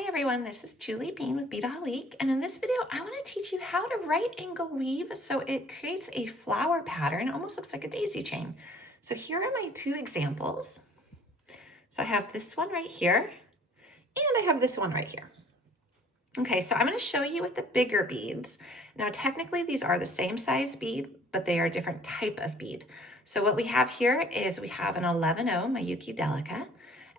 Hi everyone, this is Julie Bean with Beadaholique, and in this video I want to teach you how to right angle weave so it creates a flower pattern. It almost looks like a daisy chain. So here are my two examples. So I have this one right here, and I have this one right here. Okay, so I'm going to show you with the bigger beads. Now technically these are the same size bead, but they are a different type of bead. So what we have here is we have an 11-0 Miyuki Delica,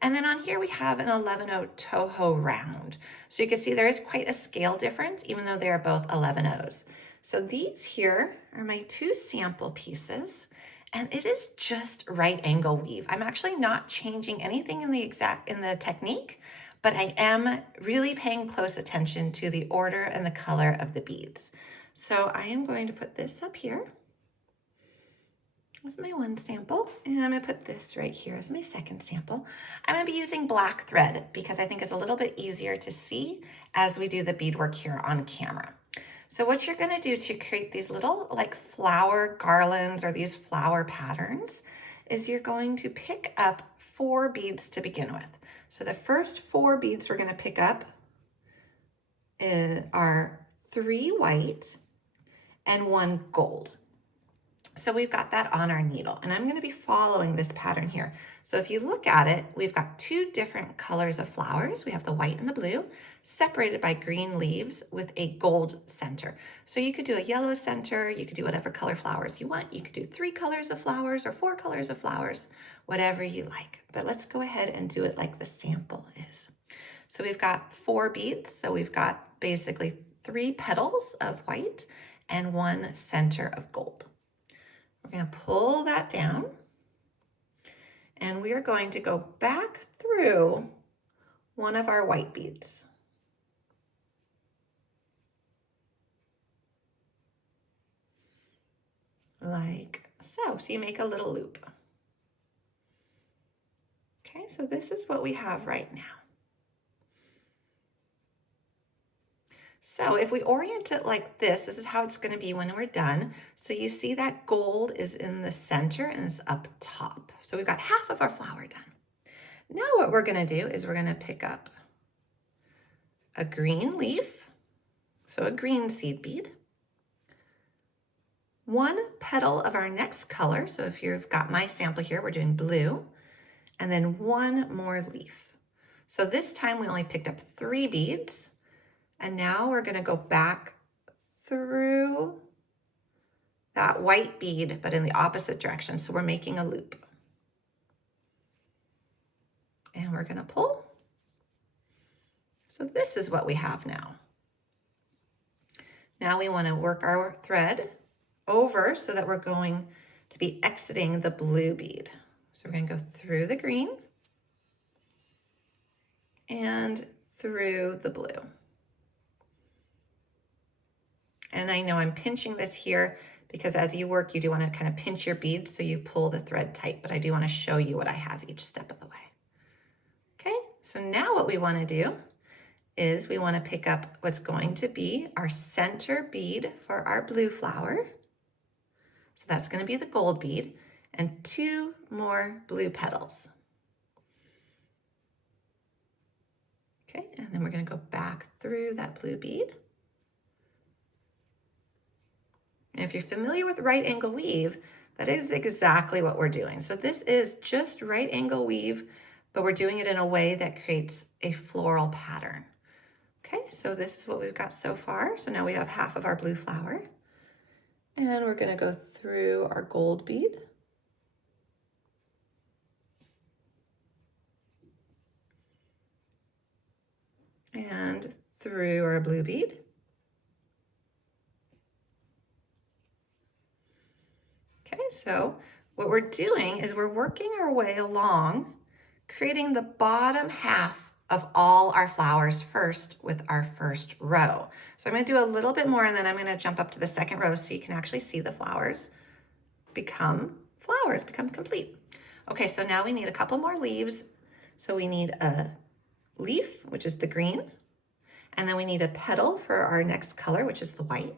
and then on here we have an 11-0 Toho Round. So you can see there is quite a scale difference, even though they are both 11-0s. So these here are my two sample pieces, and it is just right angle weave. I'm actually not changing anything in the technique, but I am really paying close attention to the order and the color of the beads. So I am going to put this up here. This is my one sample, and I'm gonna put this right here as my second sample. I'm gonna be using black thread because I think it's a little bit easier to see as we do the beadwork here on camera. So what you're gonna do to create these little like flower garlands or these flower patterns is you're going to pick up 4 beads to begin with. So the first 4 beads we're gonna pick up are 3 white and 1 gold. So we've got that on our needle, and I'm going to be following this pattern here. So if you look at it, we've got 2 different colors of flowers. We have the white and the blue, separated by green leaves with a gold center. So you could do a yellow center, you could do whatever color flowers you want. You could do 3 colors of flowers or 4 colors of flowers, whatever you like. But let's go ahead and do it like the sample is. So we've got 4 beads. So we've got basically 3 petals of white and 1 center of gold. We're going to pull that down, and we are going to go back through one of our white beads. Like so. So you make a little loop. Okay, so this is what we have right now. So if we orient it like this is how it's going to be when we're done. So you see that gold is in the center and is up top. So we've got half of our flower done. Now what we're going to do is we're going to pick up a green leaf, so a green seed bead, 1 petal of our next color. So if you've got my sample here, we're doing blue, and then 1 more leaf. So this time we only picked up 3 beads. And now we're going to go back through that white bead, but in the opposite direction. So we're making a loop. And we're going to pull. So this is what we have now. Now we want to work our thread over so that we're going to be exiting the blue bead. So we're going to go through the green and through the blue. And I know I'm pinching this here because as you work, you do want to kind of pinch your beads so you pull the thread tight, but I do want to show you what I have each step of the way. Okay, so now what we want to do is we want to pick up what's going to be our center bead for our blue flower. So that's going to be the gold bead and 2 more blue petals. Okay, and then we're going to go back through that blue bead. And if you're familiar with right angle weave, that is exactly what we're doing. So this is just right angle weave, but we're doing it in a way that creates a floral pattern. Okay, so this is what we've got so far. So now we have half of our blue flower, and we're going to go through our gold bead. And through our blue bead. Okay, so what we're doing is we're working our way along, creating the bottom half of all our flowers first with our first row. So I'm going to do a little bit more, and then I'm going to jump up to the second row so you can actually see the flowers, become complete. Okay, so now we need a couple more leaves. So we need a leaf, which is the green, and then we need a petal for our next color, which is the white,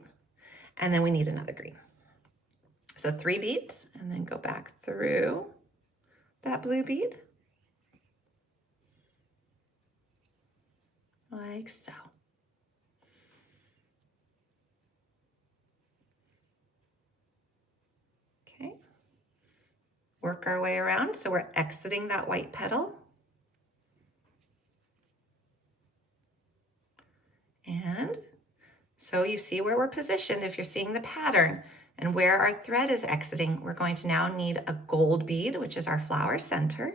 and then we need another green. So 3 beads, and then go back through that blue bead. like so. Okay. Work our way around so we're exiting that white petal. And so you see where we're positioned if you're seeing the pattern and where our thread is exiting. We're going to now need a gold bead, which is our flower center.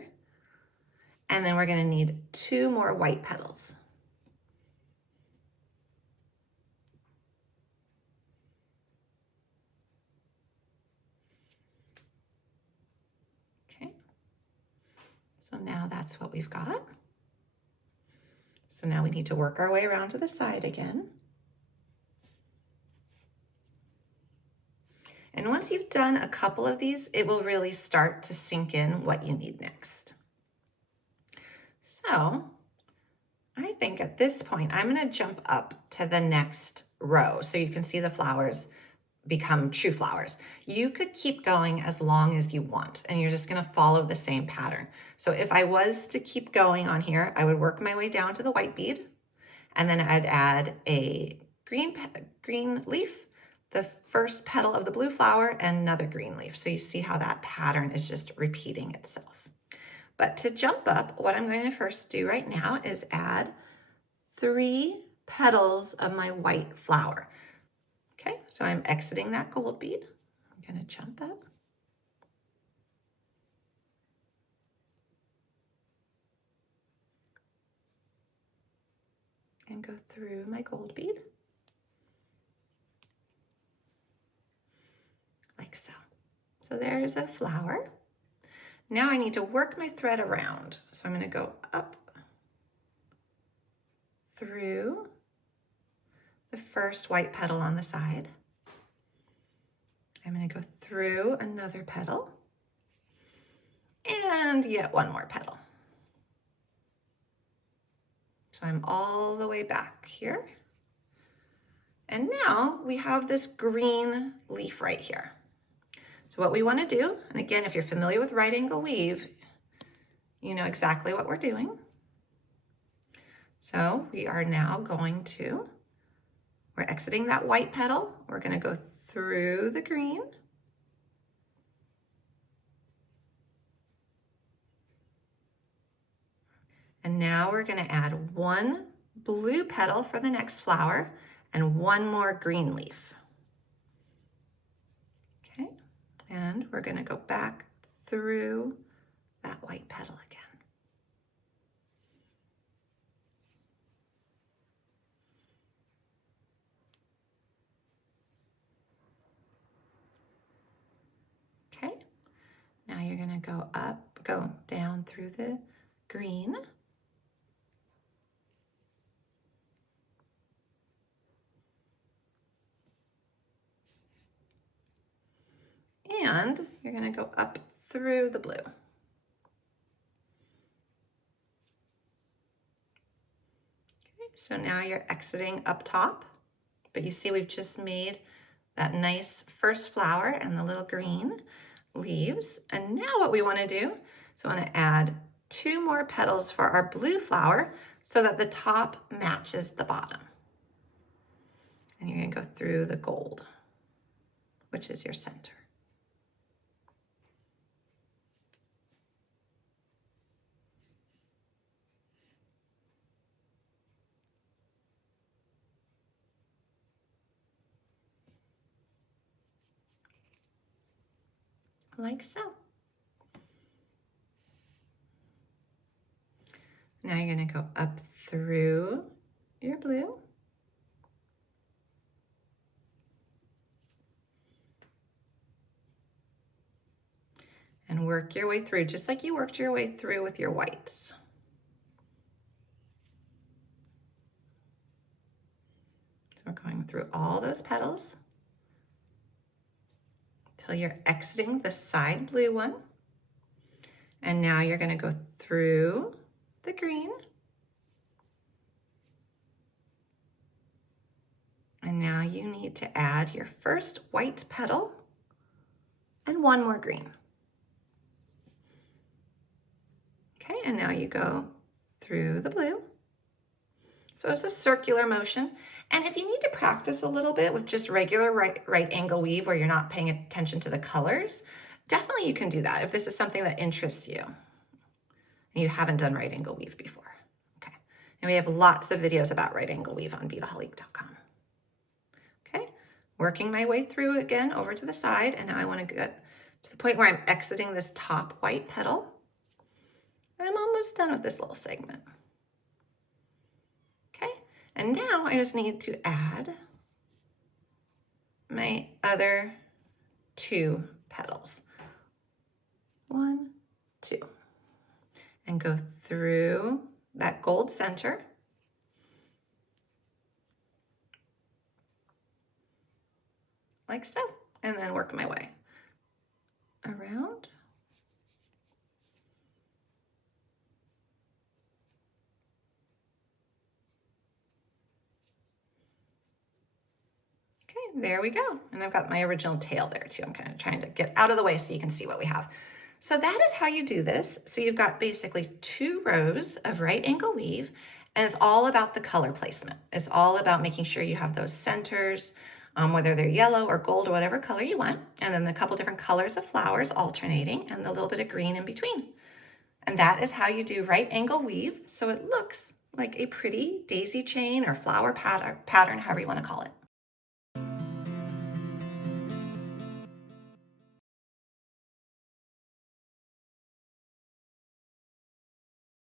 And then we're going to need 2 more white petals. Okay. So now that's what we've got. So now we need to work our way around to the side again. And once you've done a couple of these, it will really start to sink in what you need next. So I think at this point, I'm going to jump up to the next row so you can see the flowers become true flowers. You could keep going as long as you want, and you're just going to follow the same pattern. So if I was to keep going on here, I would work my way down to the white bead, and then I'd add a green leaf, the first petal of the blue flower, and another green leaf. So you see how that pattern is just repeating itself. But to jump up, what I'm going to first do right now is add 3 petals of my white flower. Okay, so I'm exiting that gold bead. I'm going to jump up. And go through my gold bead. Like so. So there's a flower. Now I need to work my thread around. So I'm going to go up through the first white petal on the side. I'm going to go through another petal and yet one more petal. So I'm all the way back here. And now we have this green leaf right here. So what we want to do, and again, if you're familiar with right angle weave, you know exactly what we're doing. So we are now going to, we're exiting that white petal. We're going to go through the green. And now we're going to add 1 blue petal for the next flower and 1 more green leaf. Okay, and we're going to go back through that white petal again. Okay, now you're going to go down through the green. And you're going to go up through the blue. Okay, so now you're exiting up top, but you see we've just made that nice first flower and the little green leaves. And now what we want to do is we want to add 2 more petals for our blue flower so that the top matches the bottom. And you're going to go through the gold, which is your center. Like so. Now you're going to go up through your blue. And work your way through, just like you worked your way through with your whites. So we're going through all those petals till you're exiting the side blue one. And now you're going to go through the green. And now you need to add your first white petal and 1 more green. Okay, and now you go through the blue. So it's a circular motion. And if you need to practice a little bit with just regular right angle weave where you're not paying attention to the colors, definitely you can do that if this is something that interests you and you haven't done right angle weave before. Okay. And we have lots of videos about right angle weave on BeDollyCom. Okay. Working my way through again over to the side. And now I want to get to the point where I'm exiting this top white petal. And I'm almost done with this little segment. Okay. And now I just need to add my other 2 petals. 1, 2. And go through that gold center. Like so. And then work my way around. Okay, there we go. And I've got my original tail there too. I'm kind of trying to get out of the way so you can see what we have. So that is how you do this. So you've got basically 2 rows of right angle weave, and it's all about the color placement. It's all about making sure you have those centers, whether they're yellow or gold or whatever color you want, and then a couple different colors of flowers alternating and a little bit of green in between. And that is how you do right angle weave, so it looks like a pretty daisy chain or flower pattern, however you want to call it.